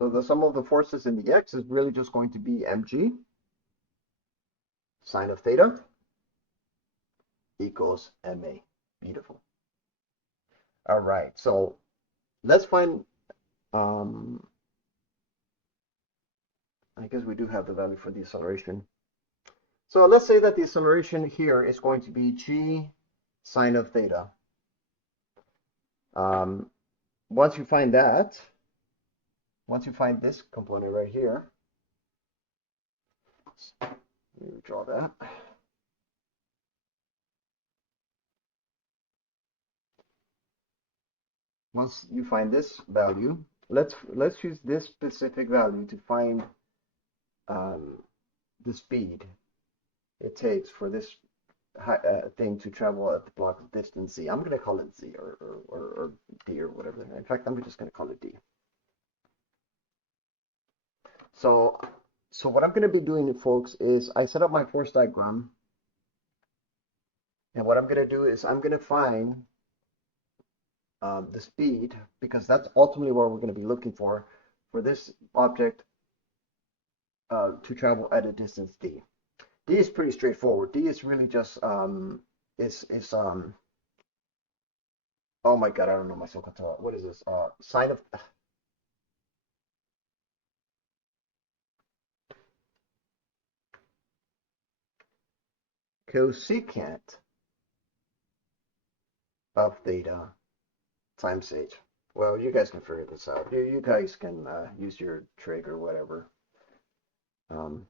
So the sum of the forces in the x is really just going to be mg sine of theta equals ma. Beautiful. All right, so let's find, um, I guess we do have the value for the acceleration. So let's say that the acceleration here is going to be g sine of theta. Um, once you find that, once you find this component right here, let me draw that. Once you find this value, let's use this specific value to find um, the speed it takes for this thing to travel at the block distance z. I'm going to call it z or d or whatever. In fact, I'm just going to call it d. So, so what I'm going to be doing, folks, is I set up my force diagram, and what I'm going to do is I'm going to find the speed, because that's ultimately what we're going to be looking for this object to travel at a distance d. D is pretty straightforward. D is really just is oh my god, I don't know myself. What is this? Sine of cosecant of theta times h. Well, you guys can figure this out. You guys can use your trig or whatever um,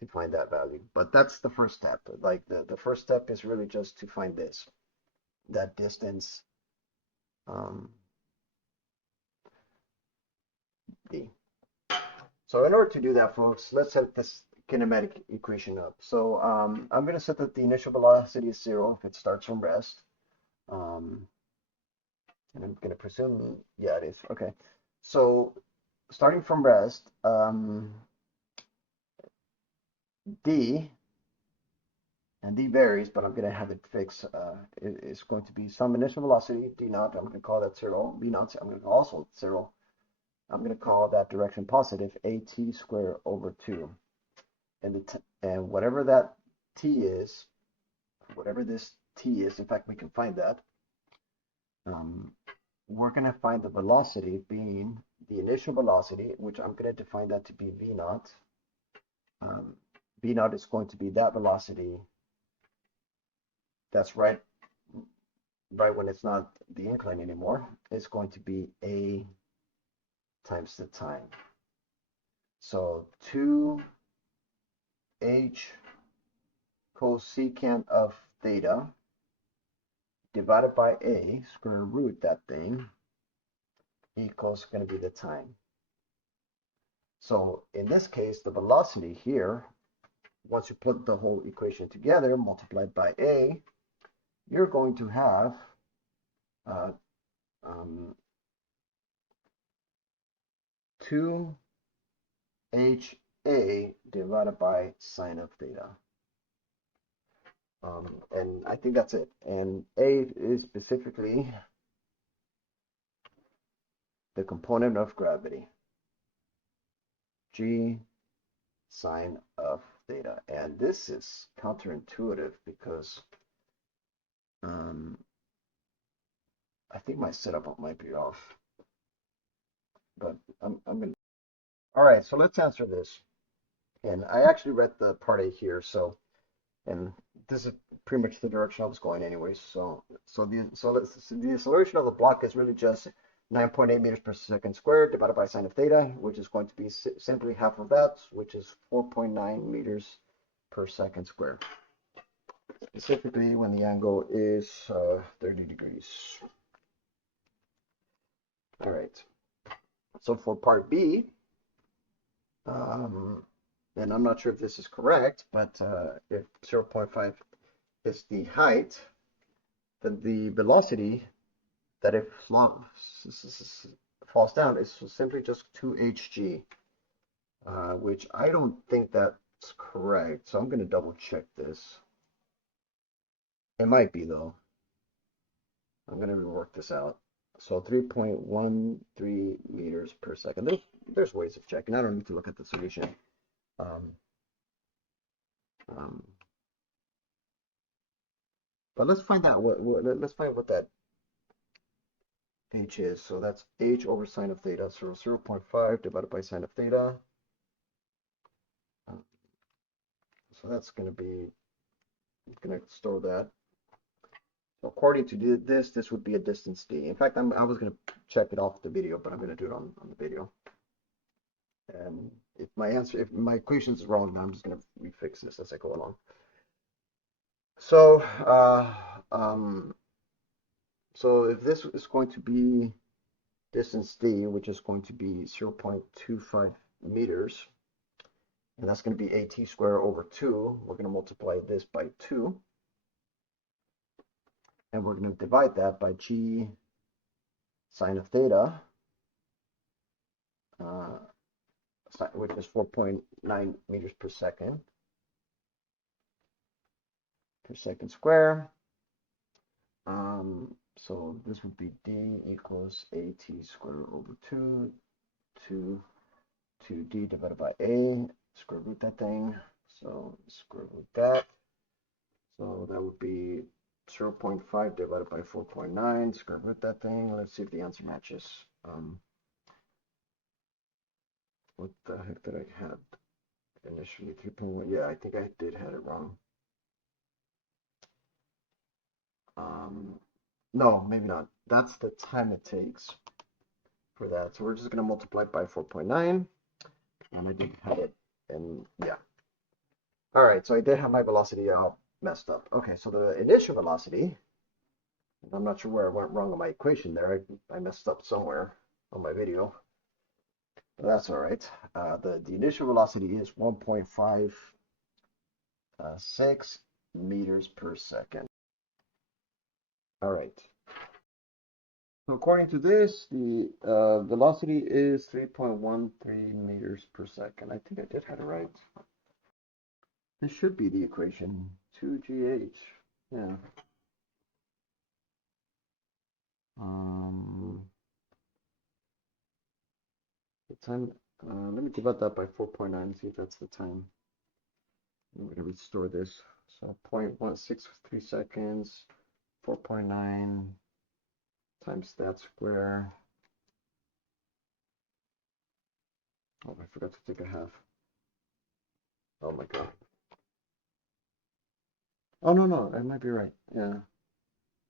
to find that value. But that's the first step. Like the first step is really just to find this, that distance um, d. So in order to do that, folks, let's set this kinematic equation up. So I'm going to set that the initial velocity is 0 if it starts from rest. Um, and I'm going to presume, yeah, it is. Okay. So starting from rest, d, and d varies, but I'm going to have it fixed. It's going to be some initial velocity, d naught. I'm going to call that 0. V naught, I'm going to call also 0. I'm going to call that direction positive, at squared over 2. And whatever that t is, whatever this t is, in fact, we can find that. We're going to find the velocity being the initial velocity, which I'm going to define that to be v naught. V naught is going to be that velocity that's right when it's not the incline anymore. It's going to be a times the time. So 2h cosecant of theta divided by a, square root that thing, equals going to be the time. So in this case, the velocity here, once you put the whole equation together, multiplied by a, you're going to have um, 2ha divided by sine of theta. And I think that's it. And a is specifically the component of gravity, g sine of theta. And this is counterintuitive because I think my setup might be off, but I'm gonna. All right, so let's answer this. And I actually read the part A here, so and this is pretty much the direction I was going anyways. So the acceleration of the block is really just 9.8 meters per second squared divided by sine of theta, which is going to be simply half of that, which is 4.9 meters per second squared. Specifically when the angle is 30 degrees. All right. So for part B, and I'm not sure if this is correct, but if 0.5 is the height, then the velocity that it falls down is simply just 2hg, which I don't think that's correct. So I'm going to double check this. It might be though. I'm going to rework this out. So 3.13 meters per second. There's ways of checking. I don't need to look at the solution. Um, um, but let's find out let's find what that h is. So that's h over sine of theta. So 0.5 divided by sine of theta. So that's going to be, I'm going to store that. So according to this would be a distance d. In fact, I was going to check it off the video, but I'm going to do it on the video. And if my equation is wrong, then I'm just going to refix this as I go along. So, so if this is going to be distance d, which is going to be 0.25 meters, and that's going to be at squared over 2, we're going to multiply this by 2. And we're going to divide that by g sine of theta, which is 4.9 meters per second square. So this would be d equals at squared over 2 to 2d divided by a, square root that thing, so square root that. So that would be 0.5 divided by 4.9, square root that thing. Let's see if the answer matches. What the heck did I have initially? 3.1. Yeah, I think I did have it wrong. No, maybe not. That's the time it takes for that. So we're just going to multiply it by 4.9. And I did have it. And yeah. All right, so I did have my velocity all messed up. Okay, so the initial velocity, I'm not sure where I went wrong on my equation there. I messed up somewhere on my video. But that's all right. The initial velocity is 1.56 meters per second. All right. So according to this, the velocity is 3.13 meters per second. I think I did have it right. This should be the equation. 2gh. Yeah. The time. Let me divide that by 4.9 and see if that's the time. I'm going to restore this. So 0.163 seconds. 4.9 times that square. Oh, I forgot to take a half. Oh my god. Oh, no, I might be right. Yeah.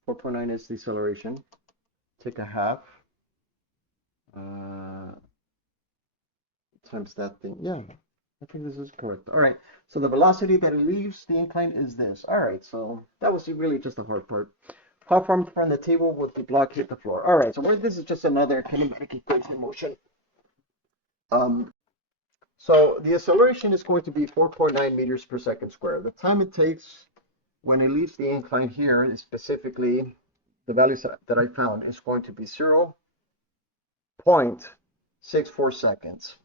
4.9 is the acceleration. Take a half. Times that thing. Yeah, I think this is correct. All right. So the velocity that it leaves the incline is this. All right. So that was really just the hard part. How far from the table would the block hit the floor? All right. So this is just another kinematic equation motion. So the acceleration is going to be 4.9 meters per second squared. The time it takes when it leaves the incline here is specifically the values that I found is going to be 0.64 seconds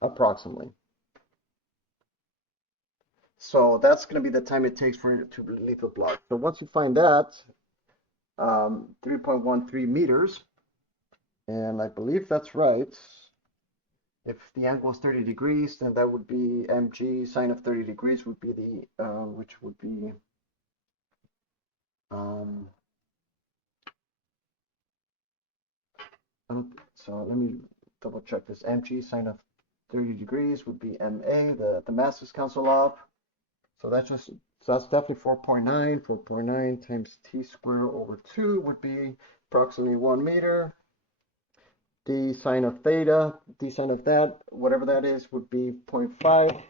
approximately. So that's going to be the time it takes for it to leave the block. So once you find that, 3.13 meters, and I believe that's right. If the angle is 30 degrees, then that would be mg sine of 30 degrees would be the, which would be, so let me double check this. Mg sine of 30 degrees would be ma, the masses cancel off. So that's definitely 4.9. 4.9 times t squared over 2 would be approximately 1 meter. D sine of theta, d sine of that, whatever that is, would be 0.5.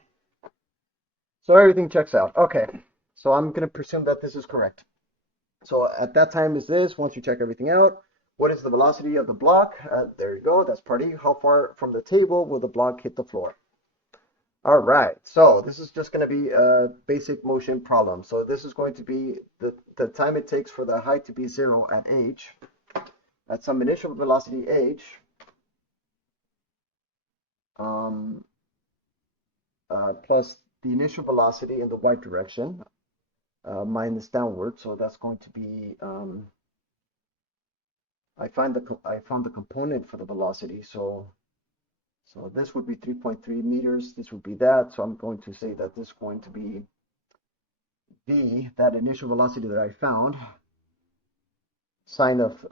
So everything checks out. Okay, so I'm going to presume that this is correct. So at that time is this, once you check everything out, what is the velocity of the block? There you go, that's part E. How far from the table will the block hit the floor? All right, so this is just going to be a basic motion problem. So this is going to be the time it takes for the height to be 0 at h, at some initial velocity h, plus the initial velocity in the y direction, minus downward. So that's going to be I found the component for the velocity. So this would be 3.3 meters. This would be that. So I'm going to say that this is going to be v, that initial velocity that I found, sine of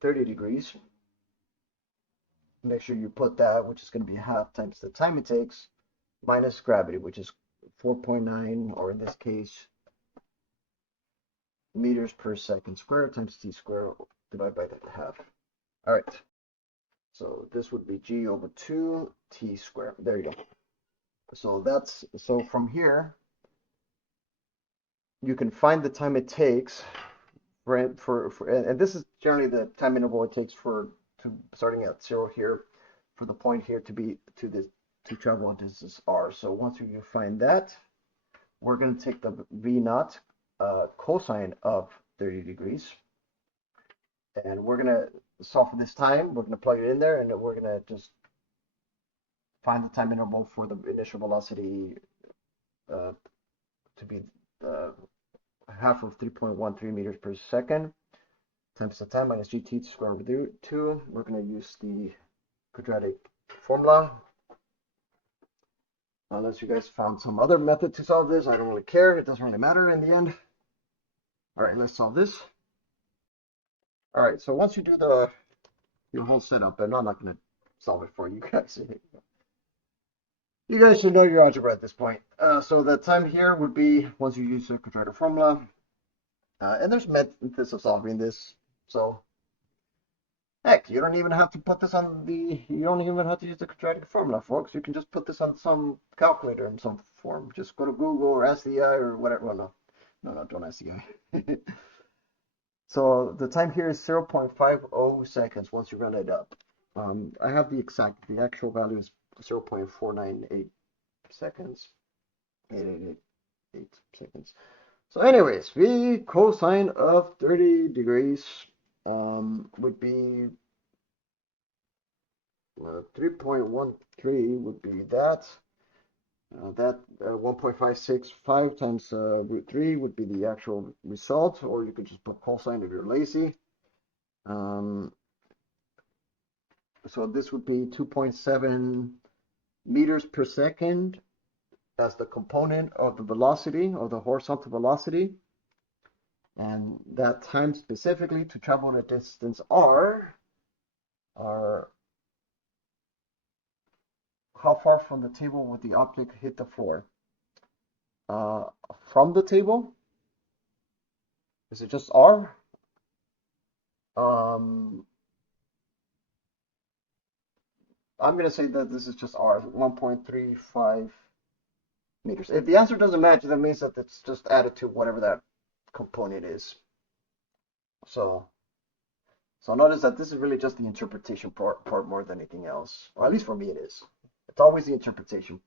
30 degrees. Make sure you put that, which is going to be half times the time it takes, minus gravity, which is 4.9, or in this case, meters per second squared times t squared divided by half. All right. So this would be g over 2 t squared. There you go. So from here, you can find the time it takes and this is generally the time interval it takes to starting at 0 here for the point here to travel a distance r. So once you find that, we're going to take the v naught cosine of 30 degrees, and we're going to solve for this time. We're going to plug it in there, and we're going to just find the time interval for the initial velocity to be half of 3.13 meters per second times the time minus gt squared over 2. We're going to use the quadratic formula. Unless you guys found some other method to solve this, I don't really care. It doesn't really matter in the end. All right, let's solve this. All right, so once you do your whole setup, and I'm not going to solve it for you guys. You guys should know your algebra at this point. So the time here would be, once you use the quadratic formula, and there's methods of solving this. So heck, you don't even have to put this you don't even have to use the quadratic formula, folks. You can just put this on some calculator in some form. Just go to Google or ask the AI or whatever. Well, no, don't ask the AI. So the time here is 0.50 seconds once you run it up. I have the actual value is 0.498 seconds, 888 seconds. So anyways, v cosine of 30 degrees would be 3.13 would be that. 1.565 times root 3 would be the actual result, or you could just put cosine if you're lazy. So this would be 2.7 meters per second. That's the component of the velocity, or the horizontal velocity. And that time specifically to travel the distance r are how far from the table would the object hit the floor? From the table? Is it just r? I'm going to say that this is just r, 1.35 meters. If the answer doesn't match, that means that it's just added to whatever that component is. So notice that this is really just the interpretation part more than anything else. Or at least for me it is. It's always the interpretation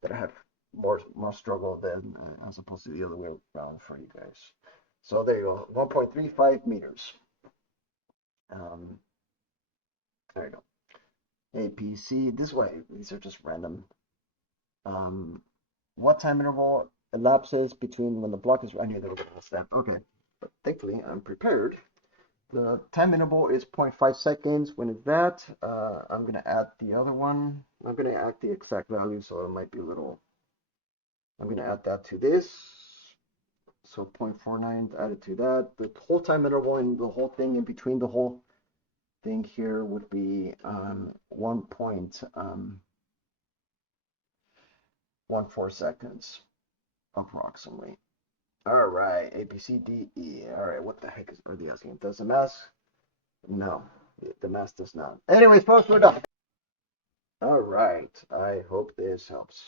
that I have more struggle than as opposed to the other way around for you guys. So there you go, 1.35 meters. There you go. A, B, C. This way, these are just random. What time interval elapses between when the block is? I knew they were going to ask that. Okay, but thankfully I'm prepared. The time interval is 0.5 seconds. When is that? I'm going to add the other one. I'm going to add the exact value, so it might be a little. I'm going to add that to this. So 0.49 added to that. The whole time interval in the whole thing in between the whole thing here would be 1.14 seconds approximately. All right, A, B, C, D, E. All right, what the heck are they asking? Does the mass? No, the mass does not. Anyways, folks, we're done. All right, I hope this helps.